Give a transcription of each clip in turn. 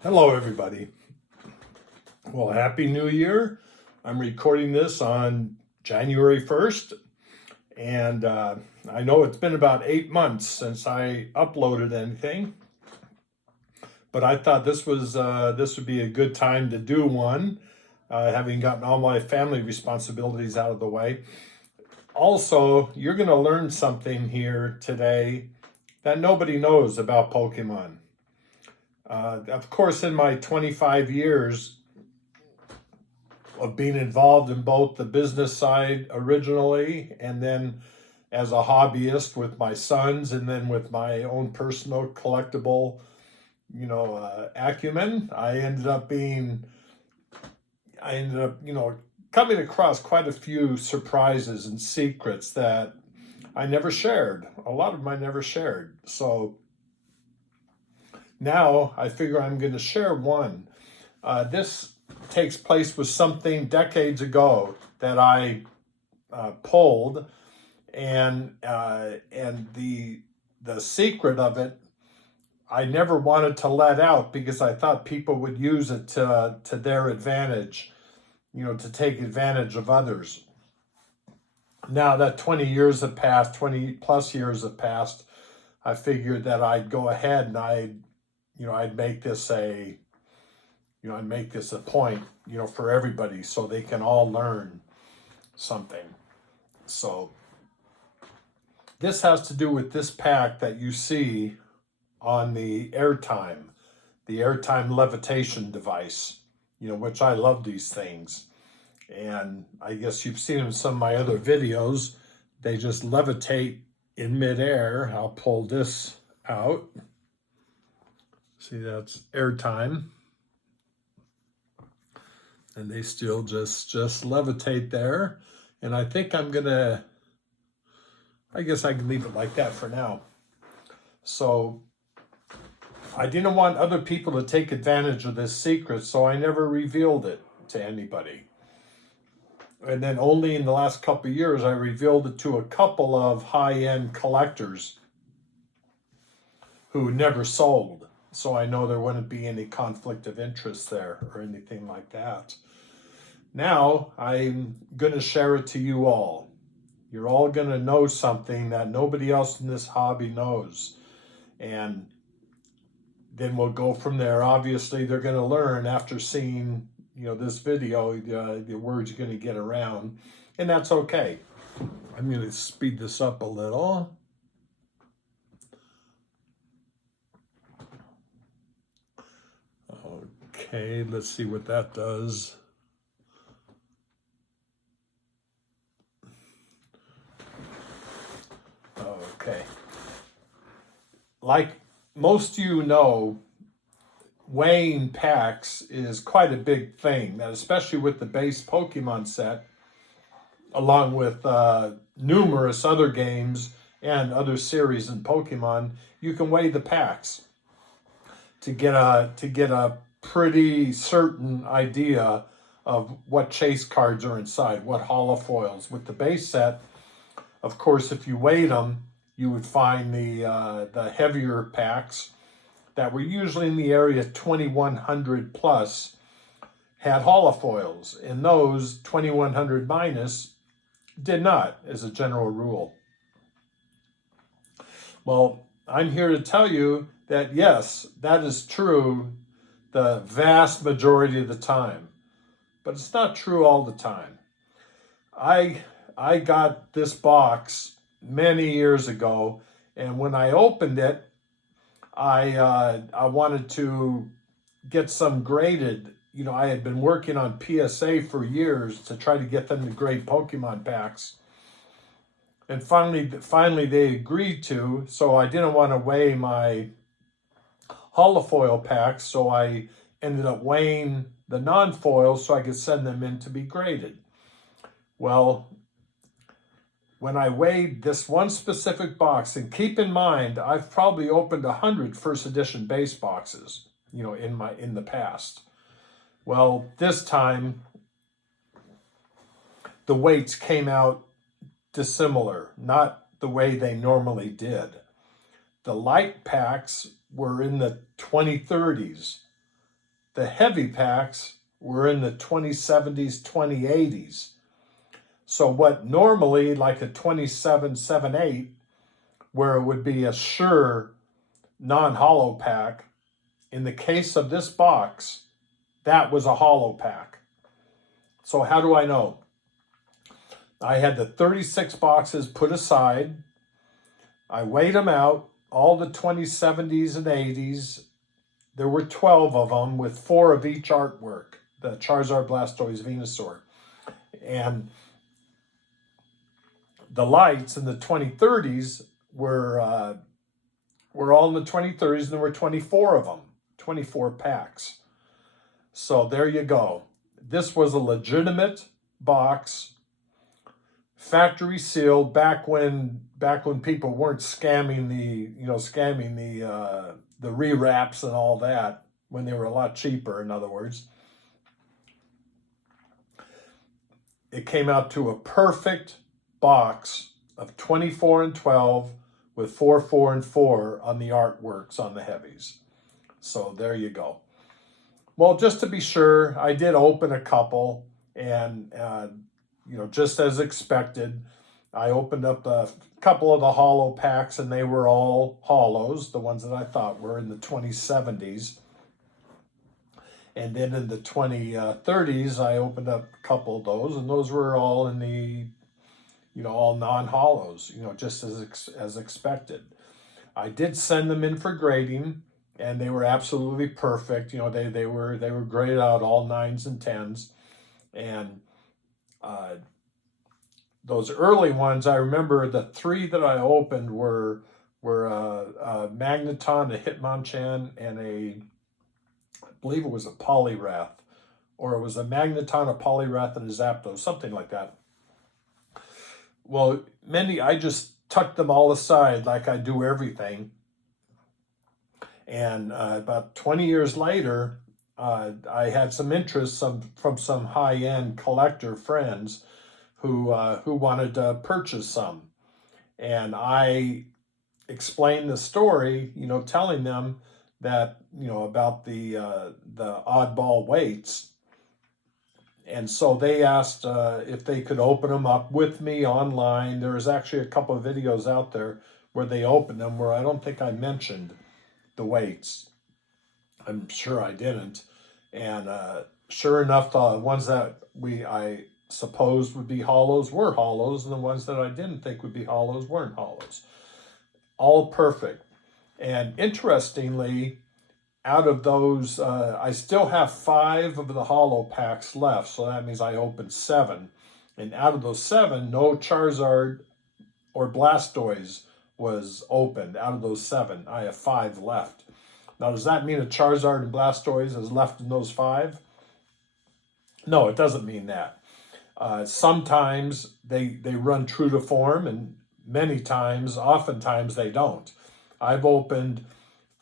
Hello, everybody. Well, Happy New Year. I'm recording this on January 1st, and I know it's been about 8 months since I uploaded anything, but I thought this would be a good time to do one, having gotten all my family responsibilities out of the way. Also, you're going to learn something here today that nobody knows about Pokemon. Of course, in my 25 years of being involved in both the business side originally and then as a hobbyist with my sons and then with my own personal collectible, acumen, I ended up, coming across quite a few surprises and secrets that I never shared. A lot of them I never shared. So now I figure I'm going to share one. This takes place with something decades ago that I pulled, and the secret of it I never wanted to let out because I thought people would use it to their advantage, to take advantage of others. Now that 20 years have passed, 20 plus years have passed, I figured that I'd go ahead and I'd make this a point, for everybody so they can all learn something. So this has to do with this pack that you see on the airtime levitation device, which I love these things. And I guess you've seen them in some of my other videos. They just levitate in midair. I'll pull this out. See, that's airtime. And they still just levitate there. And I think I guess I can leave it like that for now. So I didn't want other people to take advantage of this secret, so I never revealed it to anybody. And then only in the last couple of years, I revealed it to a couple of high-end collectors who never sold. So I know there wouldn't be any conflict of interest there or anything like that. Now I'm going to share it to you all. You're all going to know something that nobody else in this hobby knows. And then we'll go from there. Obviously, they're going to learn after seeing, this video, the word's going to get around. And that's okay. I'm going to speed this up a little. Okay, let's see what that does. Okay. Like most of you know, weighing packs is quite a big thing, especially with the base Pokemon set, along with numerous other games and other series in Pokemon. You can weigh the packs to get a pretty certain idea of what chase cards are inside, what holofoils. With the base set, of course, if you weighed them, you would find the heavier packs that were usually in the area 2100 plus had holofoils, and those 2100 minus did not, as a general rule. Well, I'm here to tell you that yes, that is true the vast majority of the time, but it's not true all the time. I got this box many years ago, and when I opened it, I wanted to get some graded. I had been working on PSA for years to try to get them to grade Pokemon packs. And finally they agreed to, so I didn't want to weigh my holofoil packs, so I ended up weighing the non-foils so I could send them in to be graded. Well, when I weighed this one specific box, and keep in mind, I've probably opened 100 first edition base boxes, in the past. Well, this time the weights came out dissimilar, not the way they normally did. The light packs were in the 2030s. the heavy packs were in the 2070s, 2080s. So what normally, like a 2778, where it would be a sure non-hollow pack, in the case of this box, that was a hollow pack. So how do I know? I had the 36 boxes put aside. I weighed them out, all the 2070s and 80s. There were 12 of them with 4 of each artwork, the Charizard, Blastoise, Venusaur. And the lights in the 2030s were all in the 2030s, and there were 24 of them, 24 packs. So there you go. This was a legitimate box, factory sealed, back when people weren't scamming the rewraps and all that, when they were a lot cheaper, in other words. It came out to a perfect box of 24 and 12 with 4, 4, and 4 on the artworks on the heavies. So there you go. Well, just to be sure, I did open a couple, and just as expected, I opened up a couple of the hollow packs, and they were all hollows, the ones that I thought were in the 2070s. And then in the 2030s, I opened up a couple of those, and those were all in the, all non-hollows, just as expected. I did send them in for grading, and they were absolutely perfect. They were graded out all 9s and 10s, and those early ones, I remember the 3 that I opened were a Magneton, a Hitmonchan, and I believe it was a Poliwrath, or it was a Magneton, a Poliwrath, and a Zapdos, something like that. Well, I just tucked them all aside like I do everything. And about 20 years later, I had some interest from some high-end collector friends who wanted to purchase some. And I explained the story, telling them that, about the oddball weights. And so they asked if they could open them up with me online. There was actually a couple of videos out there where they opened them, where I don't think I mentioned the weights. I'm sure I didn't. And sure enough, the ones that I supposed would be hollows were hollows, and the ones that I didn't think would be hollows weren't hollows. All perfect. And interestingly, out of those, I still have 5 of the hollow packs left, so that means I opened 7. And out of those 7, no Charizard or Blastoise was opened. Out of those 7, I have 5 left. Now, does that mean a Charizard and Blastoise is left in those 5? No, it doesn't mean that. Sometimes they run true to form, and oftentimes they don't. I've opened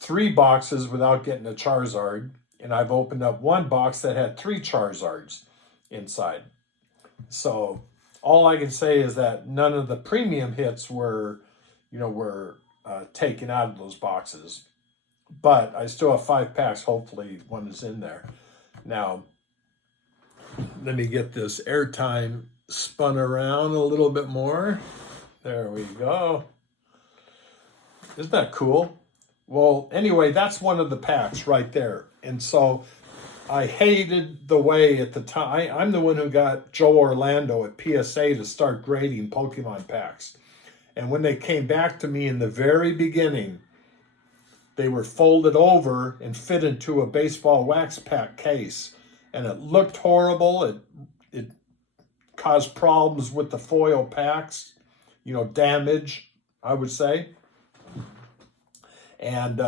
3 boxes without getting a Charizard, and I've opened up 1 box that had 3 Charizards inside. So all I can say is that none of the premium hits were taken out of those boxes. But I still have 5 packs. Hopefully one is in there. Now, let me get this airtime spun around a little bit more. There we go. Isn't that cool? Well, anyway, that's one of the packs right there. And so I hated the way at the time. I'm the one who got Joe Orlando at PSA to start grading Pokemon packs. And when they came back to me in the very beginning, they were folded over and fit into a baseball wax pack case. And it looked horrible. It caused problems with the foil packs, damage, I would say. And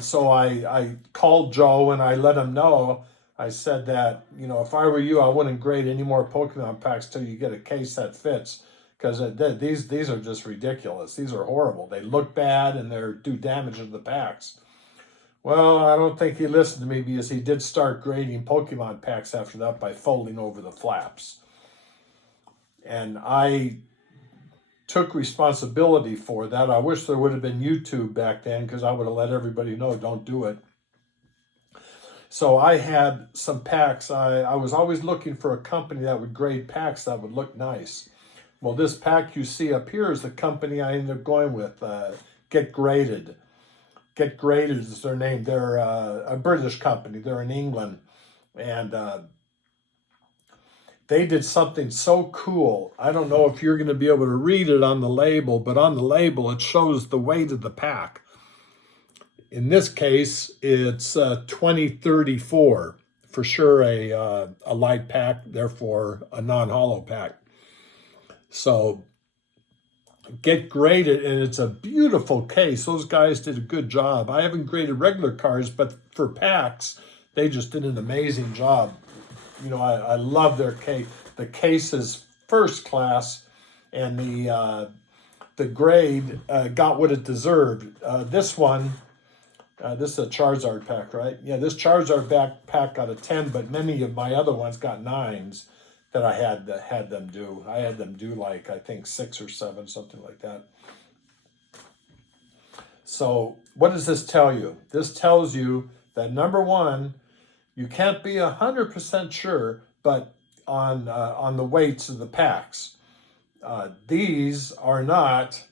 so I called Joe and I let him know. I said that, if I were you, I wouldn't grade any more Pokemon packs till you get a case that fits. Because these are just ridiculous. These are horrible. They look bad and they do damage to the packs. Well, I don't think he listened to me, because he did start grading Pokemon packs after that by folding over the flaps. And I took responsibility for that. I wish there would have been YouTube back then, because I would have let everybody know, don't do it. So I had some packs. I was always looking for a company that would grade packs that would look nice. Well, this pack you see up here is the company I ended up going with, Get Graded. Get Graded is their name. They're a British company. They're in England. And they did something so cool. I don't know if you're going to be able to read it on the label, but on the label it shows the weight of the pack. In this case, it's 2034. For sure a light pack, therefore a non-hollow pack. So Get Graded, and it's a beautiful case. Those guys did a good job. I haven't graded regular cards, but for packs, they just did an amazing job. You know, I love their case. The case is first class, and the grade got what it deserved. This one, this is a Charizard pack, right? Yeah, this Charizard pack got a 10, but many of my other ones got 9s that I had them do. I had them do like, I think 6 or 7, something like that. So what does this tell you? This tells you that, number one, you can't be 100% sure, but on the weights of the packs. These are not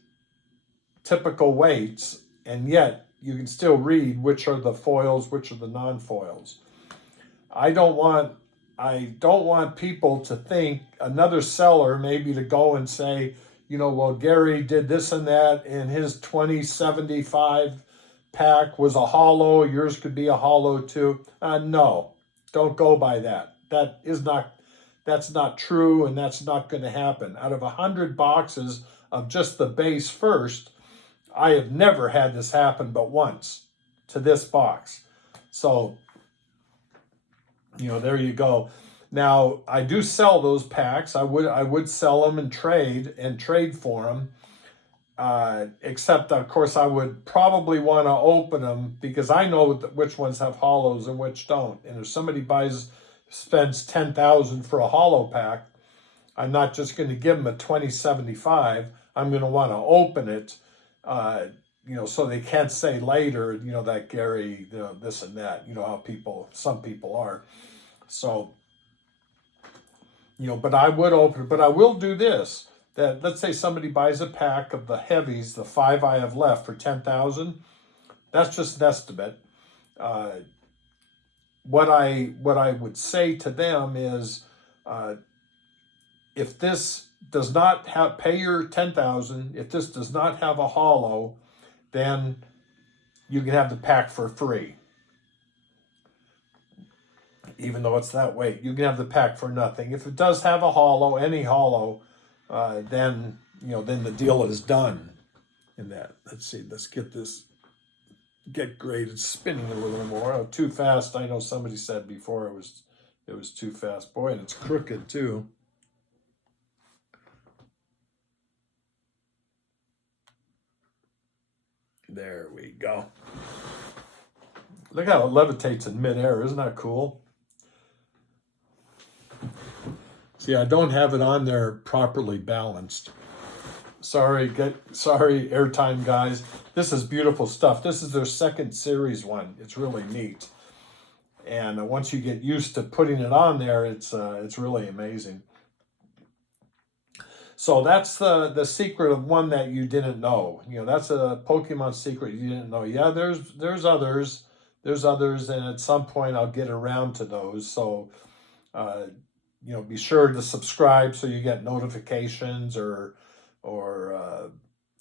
typical weights, and yet you can still read which are the foils, which are the non-foils. I don't want people to think, another seller maybe to go and say, you know, well, Gary did this and that, and his 2075 pack was a hollow, yours could be a hollow too. No, don't go by that. That's not true, and that's not going to happen. Out of 100 boxes of just the base first, I have never had this happen but once to this box. So, you know, there you go. Now, I do sell those packs. I would sell them and trade for them. Except, of course, I would probably want to open them because I know which ones have hollows and which don't. And if somebody spends $10,000 for a hollow pack, I'm not just going to give them a 2075. I'm going to want to open it, you know, so they can't say later, you know, that Gary, you know, this and that. You know how some people are. So, you know, but I would open it. But I will do this. That let's say somebody buys a pack of the heavies, the 5 I have left, for $10,000. That's just an estimate. What I would say to them is, if this does not pay your $10,000, if this does not have a hollow, then you can have the pack for free. Even though it's that weight, you can have the pack for nothing. If it does have a hollow, any hollow, then the deal is done. In that, let's see, let's get this Get Graded spinning a little more. Oh, too fast. I know somebody said before it was too fast. Boy, and it's crooked too. There we go. Look how it levitates in midair. Isn't that cool? See, I don't have it on there properly balanced. Sorry, airtime guys. This is beautiful stuff. This is their second series one. It's really neat. And once you get used to putting it on there, it's really amazing. So that's the secret of one that you didn't know. You know, that's a Pokemon secret you didn't know. Yeah, there's others. There's others, and at some point I'll get around to those. So, you know, be sure to subscribe so you get notifications or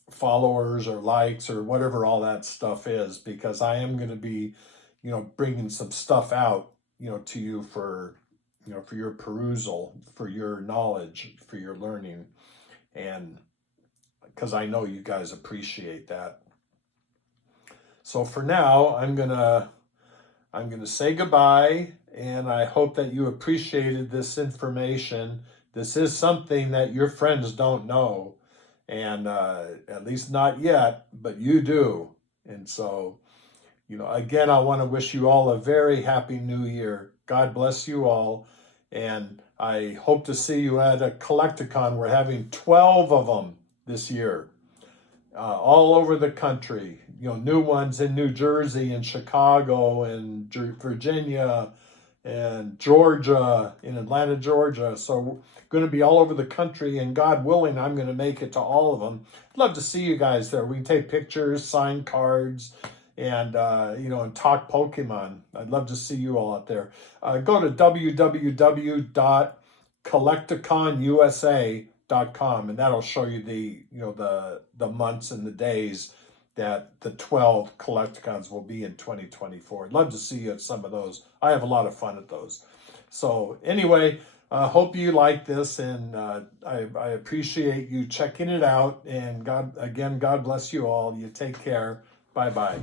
followers or likes or whatever all that stuff is, because I am going to be, you know, bringing some stuff out, you know, to you for, you know, for your perusal, for your knowledge, for your learning, and because I know you guys appreciate that. So for now, I'm gonna say goodbye, and I hope that you appreciated this information. This is something that your friends don't know, and at least not yet, but you do. And so, you know, again, I want to wish you all a very happy new year. God bless you all, and I hope to see you at a Collecticon. We're having 12 of them this year. all over the country. You know, new ones in New Jersey and Chicago and Virginia and Georgia, in Atlanta, Georgia. So we're going to be all over the country, and God willing, I'm going to make it to all of them. I'd love to see you guys there. We can take pictures, sign cards, and you know, and talk Pokemon. I'd love to see you all out there. Go to www.collecticonusa.com, and that'll show you the, you know, the months and the days that the 12 Collecticons will be in 2024. I'd love to see you at some of those. I have a lot of fun at those. So anyway, hope you like this, and I appreciate you checking it out. And God bless you all. You take care. Bye-bye.